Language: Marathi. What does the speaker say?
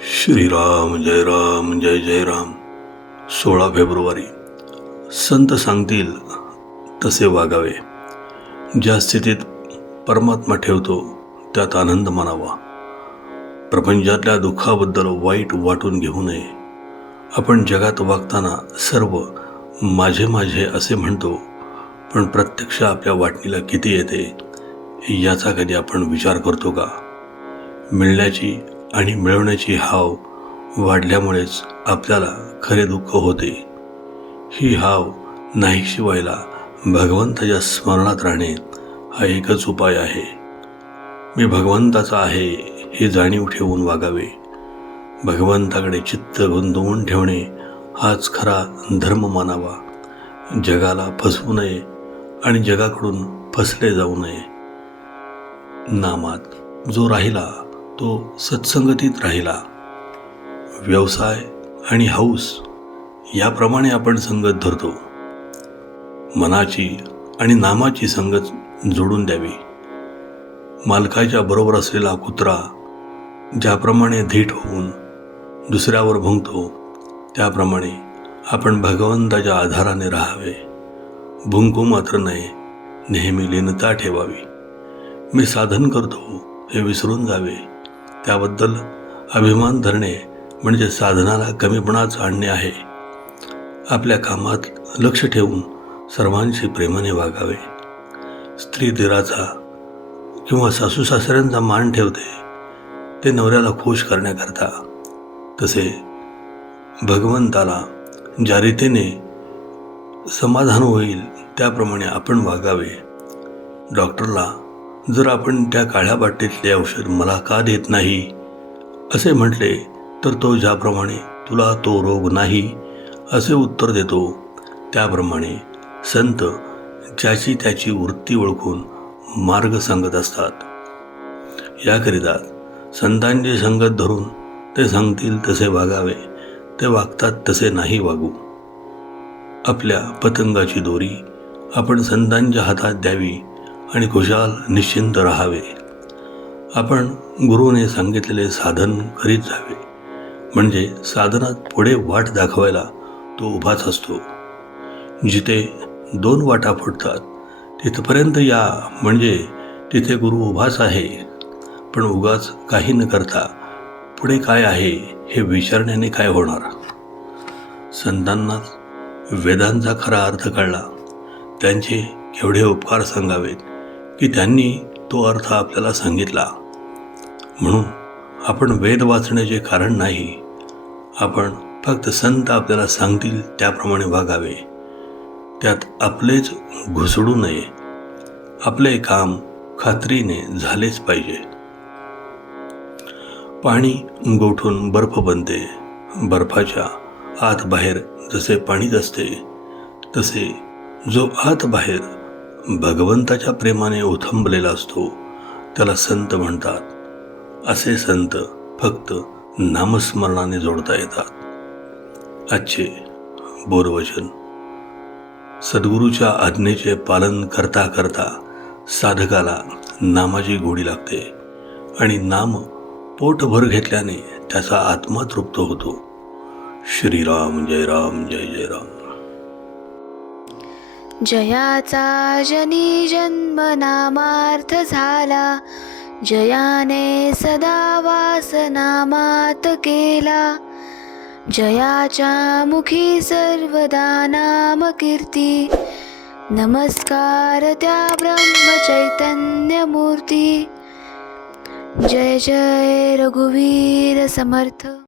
श्रीराम जय राम जय जय राम. सोळा फेब्रुवारी. संत सांगतील तसे वागावे. ज्या स्थितीत परमात्मा ठेवतो त्यात आनंद मानावा. प्रपंचातल्या दुःखाबद्दल वाईट वाटून घेऊ नये. आपण जगात वागताना सर्व माझे माझे असे म्हणतो पण प्रत्यक्ष आपल्या वाटणीला किती येते याचा कधी आपण विचार करतो का? मिळण्याची आणि मिळवण्याची हाव वाढल्यामुळेच आपल्याला खरे दुःख होते. ही हाव नाहीशी व्हायला भगवंताच्या स्मरणात राहणे हा एकच उपाय आहे. मी भगवंताचा आहे हे जाणीव ठेवून वागावे. भगवंताकडे चित्त गुंतवून ठेवणे हाच खरा धर्म मानावा. जगाला फसवू नये आणि जगाकडून फसले जाऊ नये. नामात जो राहिला तो सत्संगतीत राहिला. व्यवसाय आणि हौस याप्रमाणे आपण संगत धरतो. मनाची आणि नामाची संगत जोडून द्यावी. मालकाच्या बरोबर असलेला कुत्रा ज्याप्रमाणे धीट होऊन दुसऱ्यावर भुंकतो त्याप्रमाणे आपण भगवंताच्या आधाराने राहावे. भुंकू मात्र नये नेहमी लीनता ठेवावी. मी साधन करतो हे विसरून जावे. त्याबद्दल अभिमान धरणे म्हणजे साधनाला कमीपणाच आणणे आहे. आपल्या कामात लक्ष ठेवून सर्वांशी प्रेमाने वागावे. स्त्री दिराचा किंवा सासू सासऱ्यांचा मान ठेवते ते नवऱ्याला खुश करण्याकरता. तसे भगवंताला ज्या रीतीने समाधान होईल त्याप्रमाणे आपण वागावे. डॉक्टरला जर आपण त्या काळ्या बाटलीतले औषध मला का देत नाही? असे म्हटले तर तो ज्याप्रमाणे तुला तो रोग नाही असे उत्तर देतो. त्याप्रमाणे संत ज्याची त्याची वृत्ती ओळखून मार्ग सांगत असतात. याकरिता संतांची संगत धरून ते सांगतील तसे वागावे ते वागतात तसे नाही वागू. आपल्या पतंगाची दोरी आपण संतांच्या हातात द्यावी आणि खुशाल निश्चिंत राहावे. आपण गुरुने सांगितलेले साधन करीत जावे. म्हणजे साधनात पुढे वाट दाखवायला तो उभाच असतो. जिथे दोन वाटा फुटतात तिथपर्यंत या म्हणजे तिथे गुरु उभाच आहे. पण उगाच काही न करता पुढे काय आहे हे विचारण्याने काय होणार? संतांनाच वेदांचा खरा अर्थ कळला. त्यांचे केवढे उपकार सांगावेत. की त्यांनी तो अर्थ आपल्याला सांगितला. म्हणून आपण वेद वाचण्याचे कारण नाही आपण फक्त संत आपल्याला सांगतील त्याप्रमाणे वागावे. त्यात आपलेच घुसडू नये. आपले काम खात्रीने झालेच पाहिजे. पाणी गोठून बर्फ बनते. बर्फाच्या आत बाहेर जसे पाणीच असते तसे जो आत बाहेर भगवंताच्या प्रेमाने उथंबलेला असतो त्याला संत म्हणतात. असे संत फक्त नामस्मरणाने जोडता येतात. आजचे बोरवचन. सद्गुरूच्या आज्ञेचे पालन करता करता साधकाला नामाची गोडी लागते आणि नाम पोटभर घेतल्याने त्याचा आत्मा तृप्त होतो. श्रीराम जय राम जय जय राम. जयाचा जनी जन्म नामार्थ झाला. जयाने सदा वास नामात केला. जयाच्या मुखी सर्वदा नाम कीर्ती. नमस्कार त्या ब्रह्मचैतन्य मूर्ती जय जय रघुवीर समर्थ.